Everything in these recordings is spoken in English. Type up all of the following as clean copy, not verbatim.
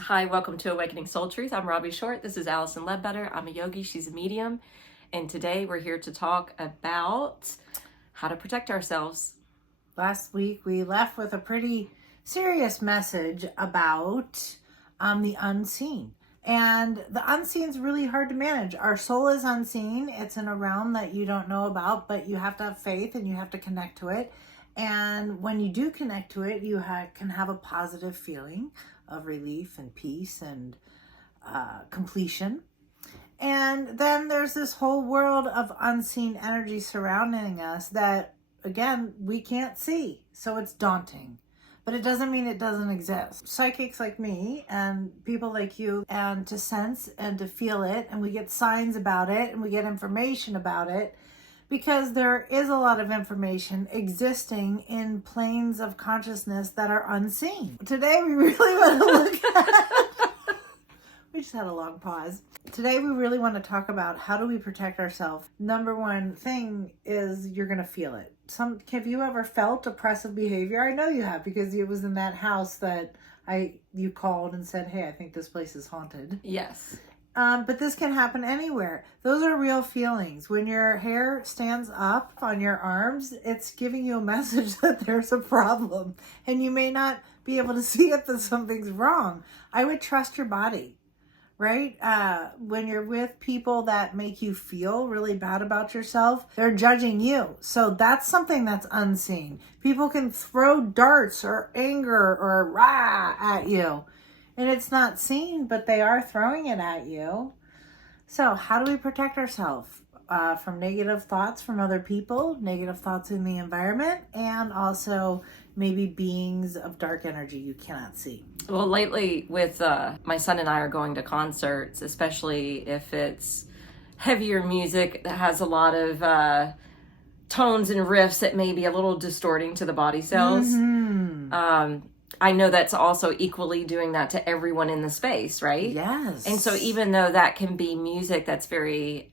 Hi, welcome to Awakening Soul Truth. I'm Robbie Short. This is Allison Ledbetter. I'm a yogi. She's a medium. And today we're here to talk about how to protect ourselves. Last week we left with a pretty serious message about the unseen. And the unseen is really hard to manage. Our soul is unseen. It's in a realm that you don't know about, but you have to have faith and you have to connect to it. And when you do connect to it, you can have a positive feeling of relief and peace and completion. And then there's this whole world of unseen energy surrounding us that, again, we can't see. So it's daunting. But it doesn't mean it doesn't exist. Psychics like me and people like you, and to sense and to feel it, and we get signs about it and we get information about it, because there is a lot of information existing in planes of consciousness that are unseen. Today we really want to look at we just had a long pause. Today we really want to talk about how do we protect ourselves. Number one thing is you're going to feel it. Have you ever felt oppressive behavior? I know you have, because it was in that house that you called and said, hey, I think this place is haunted. Yes. But this can happen anywhere. Those are real feelings. When your hair stands up on your arms, it's giving you a message that there's a problem. And you may not be able to see it, that something's wrong. I would trust your body, right? When you're with people that make you feel really bad about yourself, they're judging you. So that's something that's unseen. People can throw darts or anger or rah at you. And it's not seen, but they are throwing it at you. So how do we protect ourselves from negative thoughts from other people, negative thoughts in the environment, and also maybe beings of dark energy you cannot see? Well, lately with my son and I are going to concerts, especially if it's heavier music that has a lot of tones and riffs that may be a little distorting to the body cells. Mm-hmm. I know that's also equally doing that to everyone in the space, right? Yes. And so even though that can be music that's very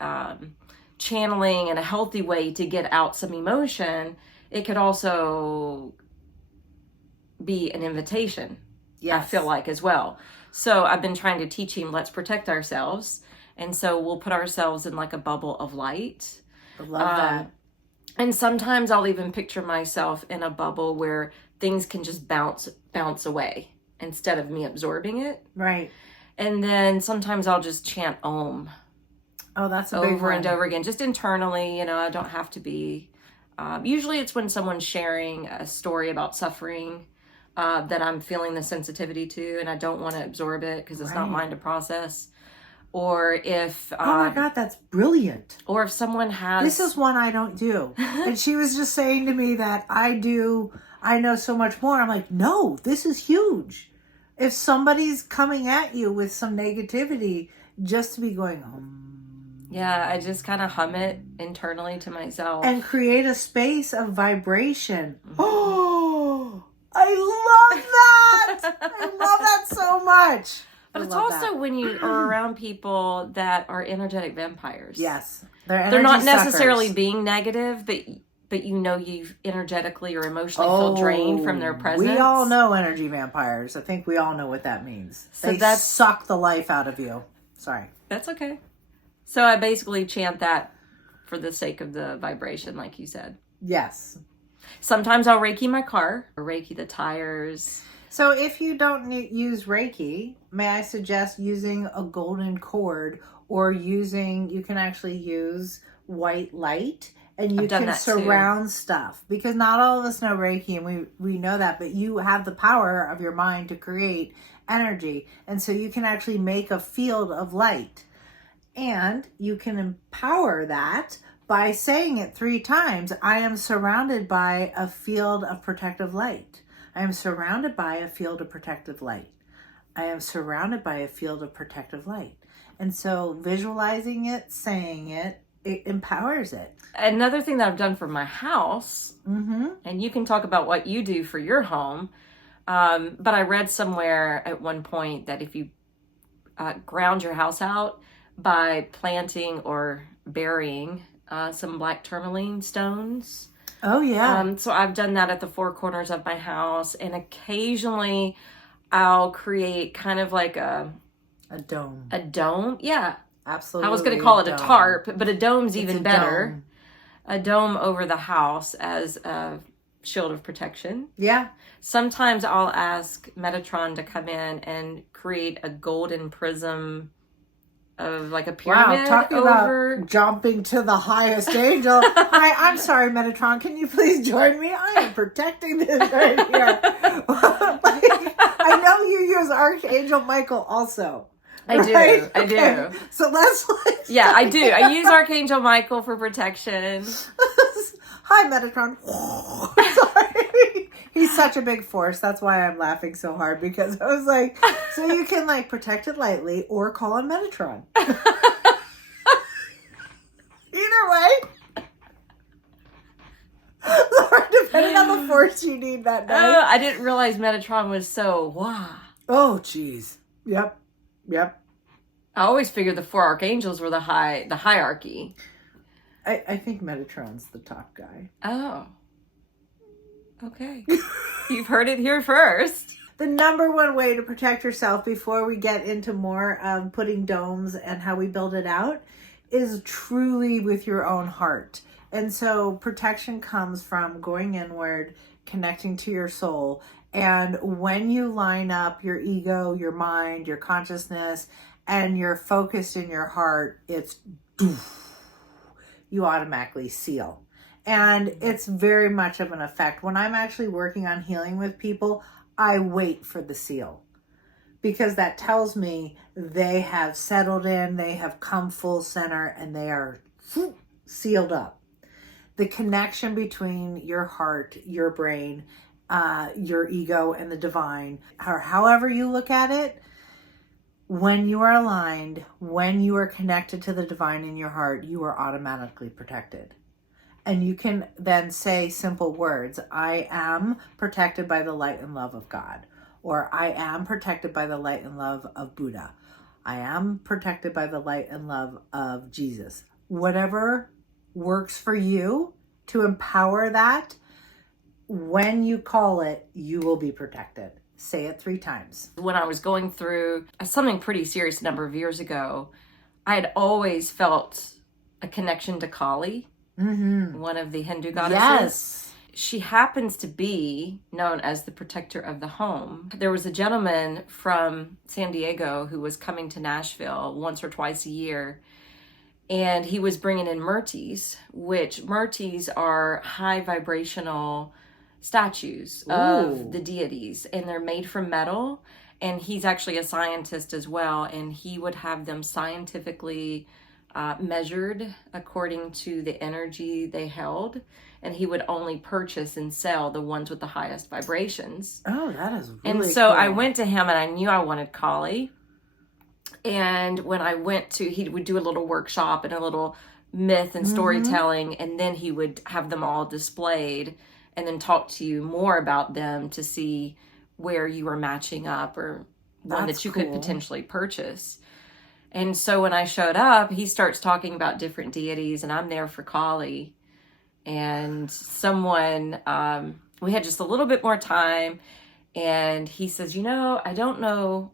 channeling and a healthy way to get out some emotion, it could also be an invitation, Yes. I feel like, as well. So I've been trying to teach him, let's protect ourselves. And so we'll put ourselves in like a bubble of light. I love that. And sometimes I'll even picture myself in a bubble where things can just bounce away instead of me absorbing it. Right. And then sometimes I'll just chant Om. Oh, that's a big over one. and over again, just internally. I don't have to be. Usually it's when someone's sharing a story about suffering that I'm feeling the sensitivity to, and I don't want to absorb it because it's not mine to process. Or if oh my God, that's brilliant. Or if someone has, this is one I don't do. And she was just saying to me that I know so much more. I'm like, no, this is huge. If somebody's coming at you with some negativity, just to be going, yeah, I just kind of hum it internally to myself. And create a space of vibration. Oh, I love that. I love that so much. But it's also when you are around people that are energetic vampires. Yes. They're not necessarily being negative, but you energetically or emotionally feel drained from their presence. We all know energy vampires. I think we all know what that means. So they suck the life out of you. Sorry. That's okay. So I basically chant that for the sake of the vibration, like you said. Yes. Sometimes I'll Reiki my car, or Reiki the tires. So if you don't use Reiki, may I suggest using a golden cord, or you can actually use white light, and you can surround stuff, because not all of us know Reiki, and we know that, but you have the power of your mind to create energy. And so you can actually make a field of light, and you can empower that by saying it 3 times. I am surrounded by a field of protective light. I am surrounded by a field of protective light. I am surrounded by a field of protective light. And so visualizing it, saying it, it empowers it. Another thing that I've done for my house, and you can talk about what you do for your home, but I read somewhere at one point that if you ground your house out by planting or burying some black tourmaline stones, Oh, yeah. So I've done that at the 4 corners of my house, and occasionally I'll create kind of like A dome. a dome. Yeah. Absolutely. I was going to call it a dome. tarp, but a dome's It's even a better. dome. A dome over the house as a shield of protection. Yeah. Sometimes I'll ask Metatron to come in and create a golden prism of like a pyramid. Wow, talking about jumping to the highest angel. Hi, I'm sorry, Metatron. Can you please join me? I am protecting this right here. I know you use Archangel Michael also. I right? do. I do. So let's yeah, I do. I use Archangel Michael for protection. Hi, Metatron. Sorry. He's such a big force. That's why I'm laughing so hard, because I was like, so you can like protect it lightly or call on Metatron. Either way. Depending on the force you need that day. I didn't realize Metatron was so wow. Oh, jeez. Yep. I always figured the 4 archangels were the hierarchy. I think Metatron's the top guy. Oh. Okay. You've heard it here first. The number one way to protect yourself before we get into more putting domes and how we build it out is truly with your own heart. And so protection comes from going inward, connecting to your soul. And when you line up your ego, your mind, your consciousness, and you're focused in your heart, it's you automatically seal. And it's very much of an effect. When I'm actually working on healing with people, I wait for the seal, because that tells me they have settled in, they have come full center, and they are sealed up. The connection between your heart, your brain, your ego, and the divine, or however you look at it, when you are aligned, when you are connected to the divine in your heart, you are automatically protected. And you can then say simple words. I am protected by the light and love of God. Or I am protected by the light and love of Buddha. I am protected by the light and love of Jesus. Whatever works for you to empower that, when you call it, you will be protected. Say it 3 times. When I was going through something pretty serious a number of years ago, I had always felt a connection to Kali. Mm-hmm. One of the Hindu goddesses. Yes. She happens to be known as the protector of the home. There was a gentleman from San Diego who was coming to Nashville once or twice a year, and he was bringing in murtis, which murtis are high vibrational statues of the deities, and they're made from metal. And he's actually a scientist as well, and he would have them scientifically measured according to the energy they held, and he would only purchase and sell the ones with the highest vibrations. Oh, that is really And so cool. I went to him, and I knew I wanted Kali. And when I went to, he would do a little workshop and a little myth and storytelling, and then he would have them all displayed and then talk to you more about them to see where you were matching up, or one that you could potentially purchase. And so when I showed up, he starts talking about different deities, and I'm there for Kali. And someone, we had just a little bit more time, and he says, I don't know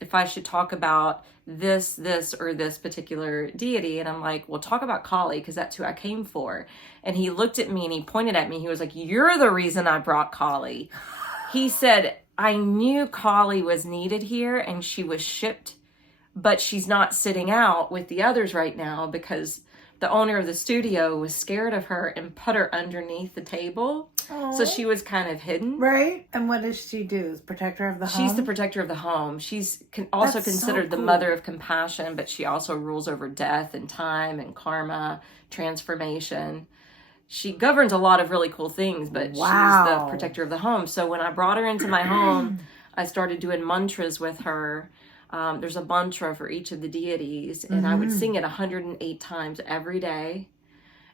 if I should talk about this, or this particular deity. And I'm like, well, talk about Kali, because that's who I came for. And he looked at me and he pointed at me. He was like, you're the reason I brought Kali. He said, I knew Kali was needed here, and she was shipped, but she's not sitting out with the others right now because the owner of the studio was scared of her and put her underneath the table. Aww. So she was kind of hidden. Right. And what does she do? Is protector of the home? She's the protector of the home. She's also considered the mother of compassion, but she also rules over death and time and karma, transformation. She governs a lot of really cool things, but she's the protector of the home. So when I brought her into my home, I started doing mantras with her. There's a mantra for each of the deities, and I would sing it 108 times every day.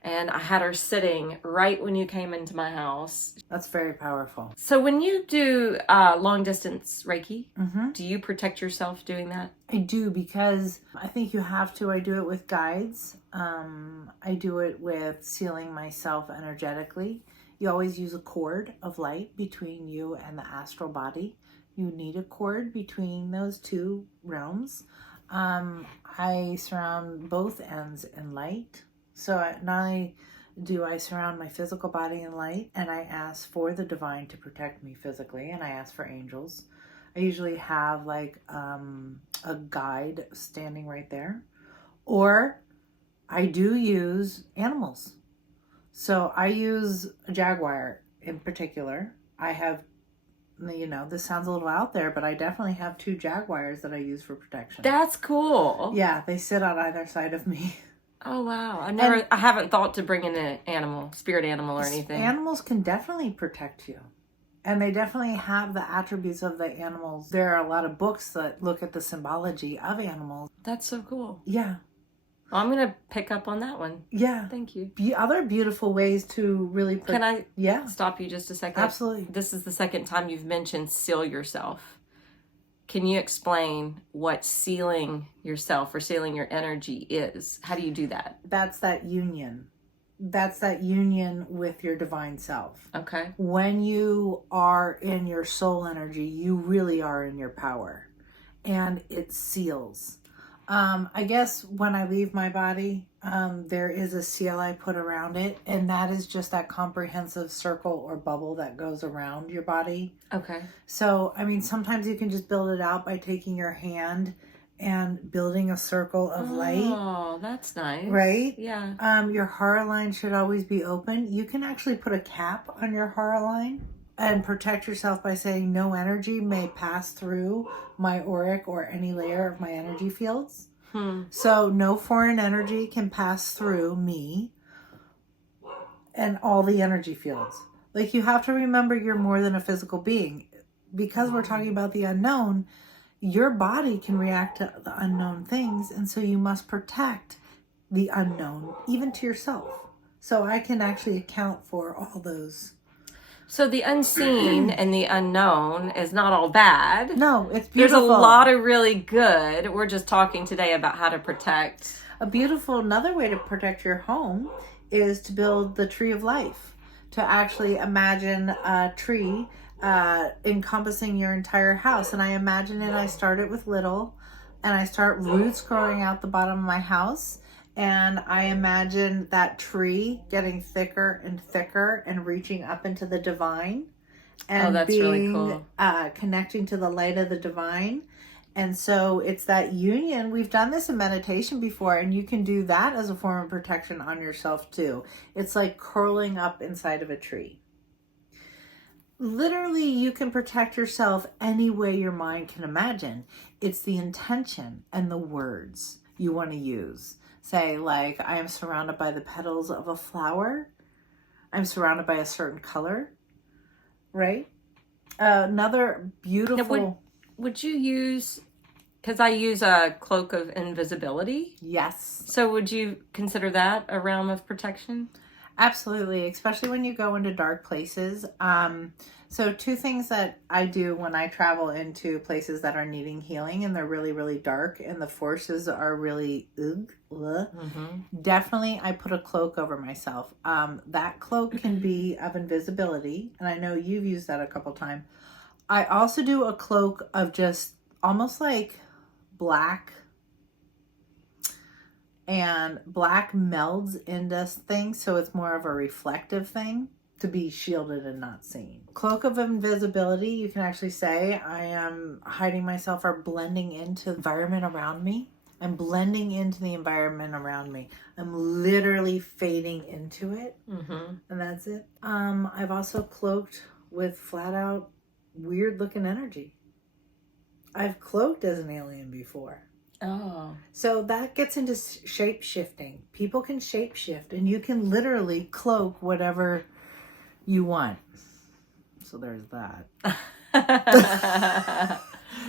And I had her sitting right when you came into my house. That's very powerful. So when you do long distance Reiki, do you protect yourself doing that? I do, because I think you have to. I do it with guides. I do it with sealing myself energetically. You always use a cord of light between you and the astral body You need a cord between those two realms. I surround both ends in light. So not only do I surround my physical body in light, and I ask for the divine to protect me physically, and I ask for angels. I usually have like a guide standing right there. Or I do use animals. So I use a jaguar in particular. I have, this sounds a little out there, but I definitely have 2 jaguars that I use for protection. That's cool. Yeah, they sit on either side of me. Oh, wow. I haven't thought to bring in an animal, spirit animal or anything. Animals can definitely protect you. And they definitely have the attributes of the animals. There are a lot of books that look at the symbology of animals. That's so cool. Yeah. Well, I'm going to pick up on that one. Yeah. Thank you. Other beautiful ways to really... Can I Yeah. stop you just a second? Absolutely. This is the second time you've mentioned seal yourself. Can you explain what sealing yourself or sealing your energy is? How do you do that? That's that union. That's that union with your divine self. Okay. When you are in your soul energy, you really are in your power. And it seals. I guess when I leave my body, there is a seal I put around it. And that is just that comprehensive circle or bubble that goes around your body. Okay. So, sometimes you can just build it out by taking your hand and building a circle of light. Oh, that's nice. Right? Yeah. Your hara line should always be open. You can actually put a cap on your hara line and protect yourself by saying no energy may pass through my auric or any layer of my energy fields. So no foreign energy can pass through me and all the energy fields. Like, you have to remember you're more than a physical being. Because we're talking about the unknown, your body can react to the unknown things, and so you must protect the unknown, even to yourself. So I can actually account for all those. So the unseen and the unknown is not all bad. No, it's beautiful. There's a lot of really good. We're just talking today about how to protect. Another way to protect your home is to build the tree of life. To actually imagine a tree encompassing your entire house. And I imagine it, I start it with little, and I start roots growing out the bottom of my house. And I imagine that tree getting thicker and thicker and reaching up into the divine. And that's really cool. Connecting to the light of the divine. And so it's that union. We've done this in meditation before, and you can do that as a form of protection on yourself too. It's like curling up inside of a tree. Literally, you can protect yourself any way your mind can imagine. It's the intention and the words you want to use. Say, like, I am surrounded by the petals of a flower. I'm surrounded by a certain color. Right? Another beautiful... Now, would you use... Because I use a cloak of invisibility. Yes. So would you consider that a realm of protection? Absolutely, especially when you go into dark places. So 2 things that I do when I travel into places that are needing healing and they're really, really dark and the forces are really, definitely I put a cloak over myself. That cloak can be of invisibility, and I know you've used that a couple times. I also do a cloak of just almost like black, and black melds into things, so it's more of a reflective thing to be shielded and not seen. Cloak of invisibility, you can actually say I am hiding myself or blending into the environment around me. I'm blending into the environment around me. I'm literally fading into it, and that's it. I've also cloaked with flat out weird looking energy. I've cloaked as an alien before. Oh. So that gets into shape shifting. People can shape shift, and you can literally cloak whatever you want. So there's that.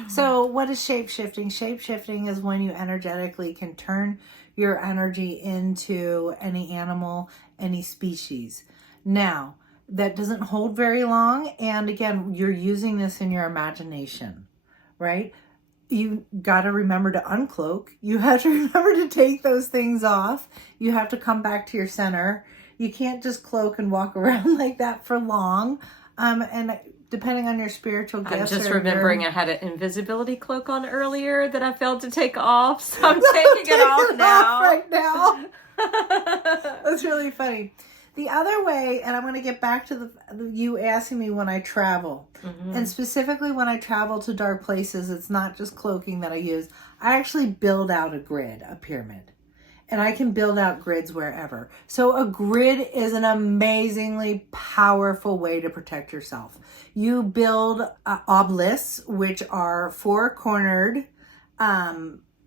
So what is shape shifting? Shape shifting is when you energetically can turn your energy into any animal, any species. Now, that doesn't hold very long. And again, you're using this in your imagination, right? You got to remember to uncloak. You have to remember to take those things off. You have to come back to your center. You can't just cloak and walk around like that for long. And depending on your spiritual gifts. I'm just or remembering I had an invisibility cloak on earlier that I failed to take off, so I'm taking it off now. Right now. That's really funny. The other way, and I'm going to get back to you asking me when I travel, and specifically when I travel to dark places, it's not just cloaking that I use. I actually build out a grid, a pyramid. And I can build out grids wherever. So a grid is an amazingly powerful way to protect yourself. You build obelisks, which are four-cornered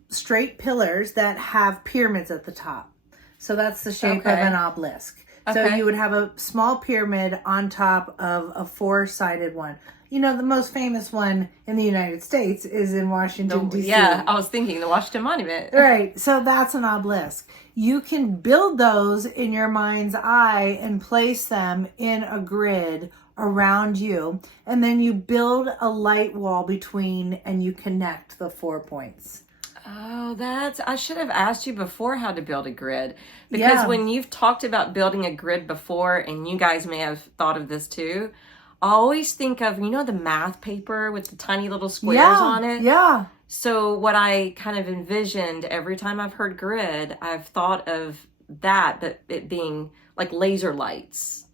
straight pillars that have pyramids at the top. So that's the shape of an obelisk. So you would have a small pyramid on top of a four-sided one. You know, the most famous one in the United States is in Washington, D.C. Yeah, I was thinking the Washington Monument. Right. So that's an obelisk. You can build those in your mind's eye and place them in a grid around you. And then you build a light wall between and you connect the 4 points. Oh, I should have asked you before how to build a grid. Because when you've talked about building a grid before, and you guys may have thought of this too, I always think of, the math paper with the tiny little squares on it? Yeah. So what I kind of envisioned every time I've heard grid, I've thought of that, but it being like laser lights.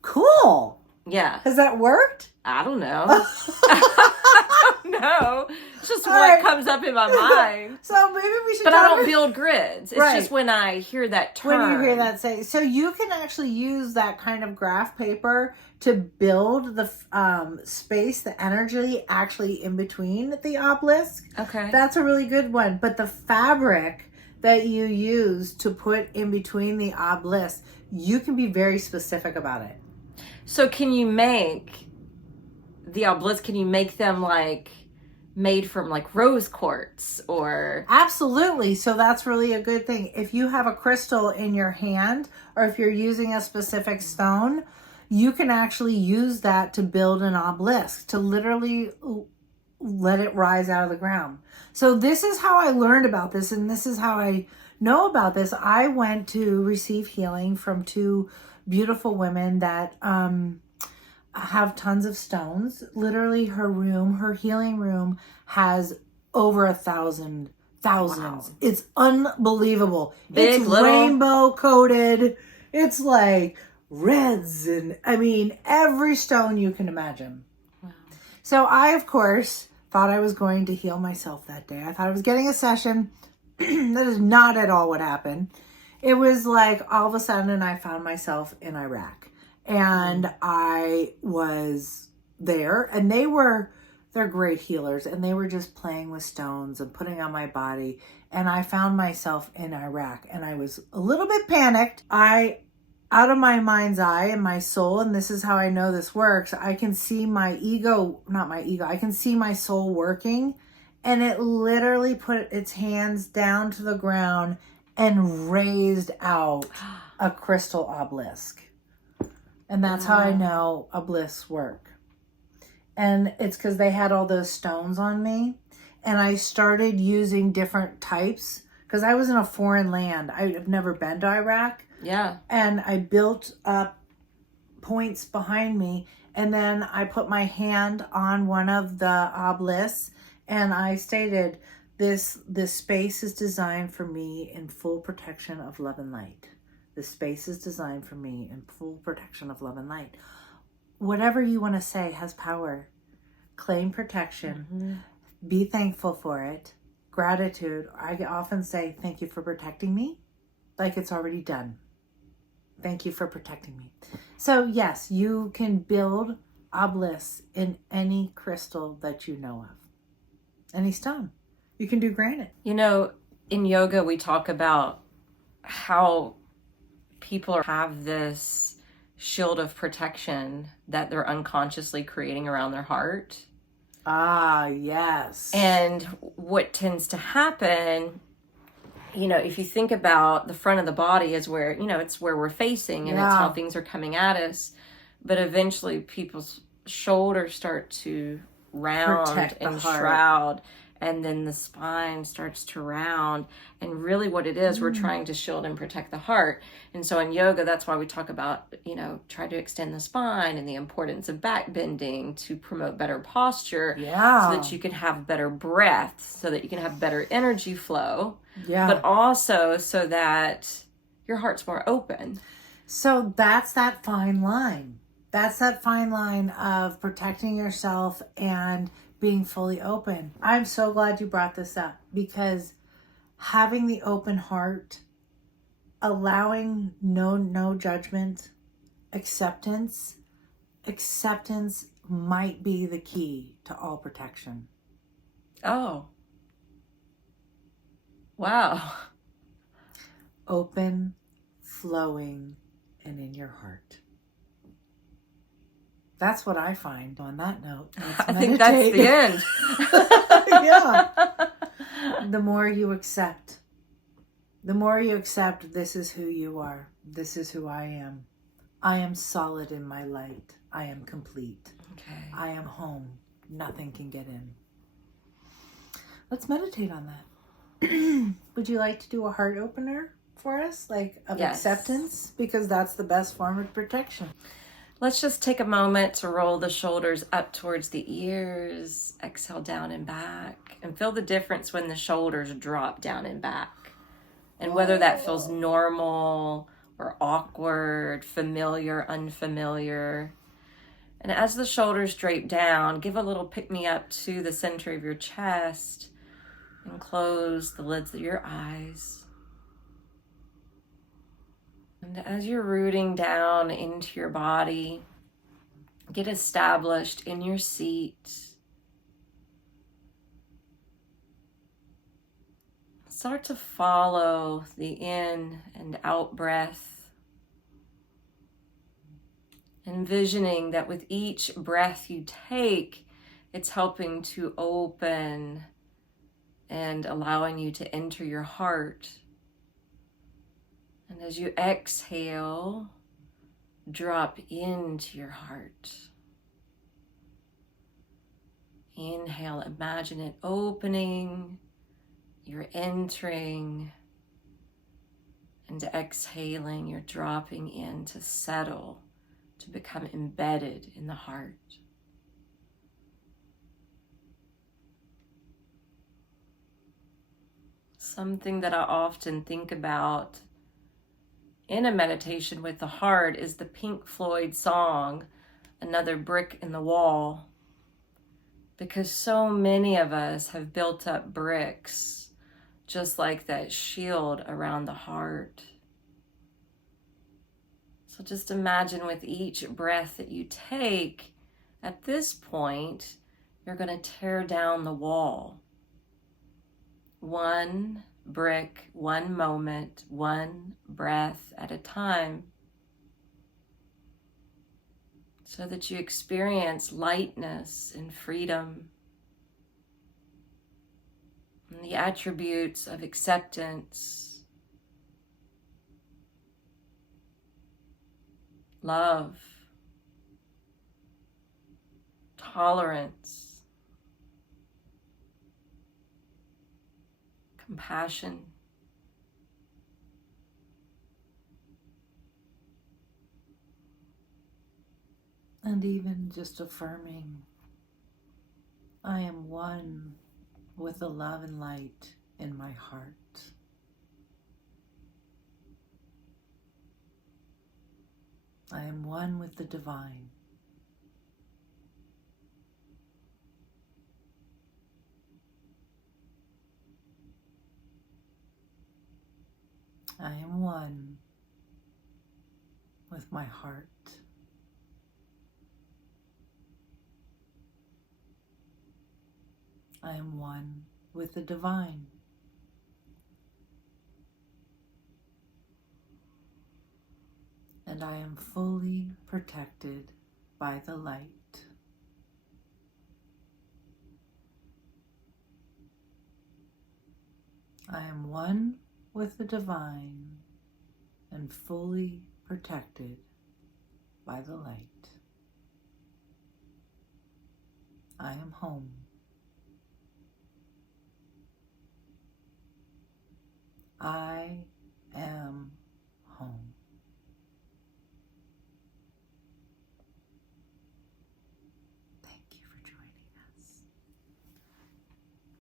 Cool. Yeah. Has that worked? I don't know. I don't know. It's just what comes up in my mind. So maybe we should. But I don't build grids. It's just when I hear that term. When you hear that say, so you can actually use that kind of graph paper to build the space, the energy actually in between the obelisk. Okay. That's a really good one. But the fabric that you use to put in between the obelisk, you can be very specific about it. So can you make the obelisk, can you make them like made from like rose quartz or? Absolutely. So that's really a good thing. If you have a crystal in your hand or if you're using a specific stone, you can actually use that to build an obelisk, to literally let it rise out of the ground. So this is how I learned about this, and this is how I know about this. I went to receive healing from two beautiful women that have tons of stones. Literally her healing room has over 1,000 thousands. Wow. It's unbelievable. Big, it's little, rainbow coated. It's like reds and every stone you can imagine. Wow. So I, of course, thought I was going to heal myself that day. I thought I was getting a session. That is not at all what happened. It was like all of a sudden I found myself in Iraq. And I was there, and they're great healers, and they were just playing with stones and putting on my body. And I found myself in Iraq, and I was a little bit panicked. Out of my mind's eye and my soul, and this is how I know this works, I can see I can see my soul working, and it literally put its hands down to the ground and raised out a crystal obelisk. And that's how I know obelisks work. And it's because they had all those stones on me. And I started using different types because I was in a foreign land. I've never been to Iraq. Yeah. And I built up points behind me. And then I put my hand on one of the obelisks. And I stated, this space is designed for me in full protection of love and light. The space is designed for me in full protection of love and light. Whatever you want to say has power. Claim protection. Mm-hmm. Be thankful for it. Gratitude. I often say, thank you for protecting me. Like it's already done. Thank you for protecting me. So yes, you can build obelisks in any crystal that you know of. Any stone. You can do granite. In yoga, we talk about how people have this shield of protection that they're unconsciously creating around their heart. Ah, yes. And what tends to happen, if you think about the front of the body is where, it's where we're facing and it's how things are coming at us. But eventually people's shoulders start to round and shroud. and then the spine starts to round. And really what it is, we're trying to shield and protect the heart. And so in yoga, that's why we talk about, try to extend the spine and the importance of back bending to promote better posture, so that you can have better breath, so that you can have better energy flow, but also so that your heart's more open. So that's that fine line. That's that fine line of protecting yourself and being fully open. I'm so glad you brought this up, because having the open heart, allowing no judgment, acceptance might be the key to all protection. Oh. Wow. Open, flowing, and in your heart. That's what I find on that note. I think that's the end. Yeah. The more you accept, this is who you are. This is who I am. I am solid in my light. I am complete. Okay. I am home. Nothing can get in. Let's meditate on that. Would you like to do a heart opener for us, like of acceptance? Because that's the best form of protection. Let's just take a moment to roll the shoulders up towards the ears, exhale down and back, and feel the difference when the shoulders drop down and back. And whether that feels normal or awkward, familiar, unfamiliar. And as the shoulders drape down, give a little pick-me-up to the center of your chest and close the lids of your eyes. And as you're rooting down into your body, get established in your seat. Start to follow the in and out breath, envisioning that with each breath you take, it's helping to open and allowing you to enter your heart. And as you exhale, drop into your heart. Inhale, imagine it opening, you're entering, and exhaling, you're dropping in to settle, to become embedded in the heart. Something that I often think about in a meditation with the heart is the Pink Floyd song, Another Brick in the Wall. Because so many of us have built up bricks, just like that shield around the heart. So just imagine with each breath that you take, at this point, you're going to tear down the wall. One brick, one moment, one breath at a time, so that you experience lightness and freedom and the attributes of acceptance, love, tolerance, compassion, and even just affirming, I am one with the love and light in my heart. I am one with the divine. I am one with my heart. I am one with the divine. And I am fully protected by the light. I am one with the divine and fully protected by the light. I am home. I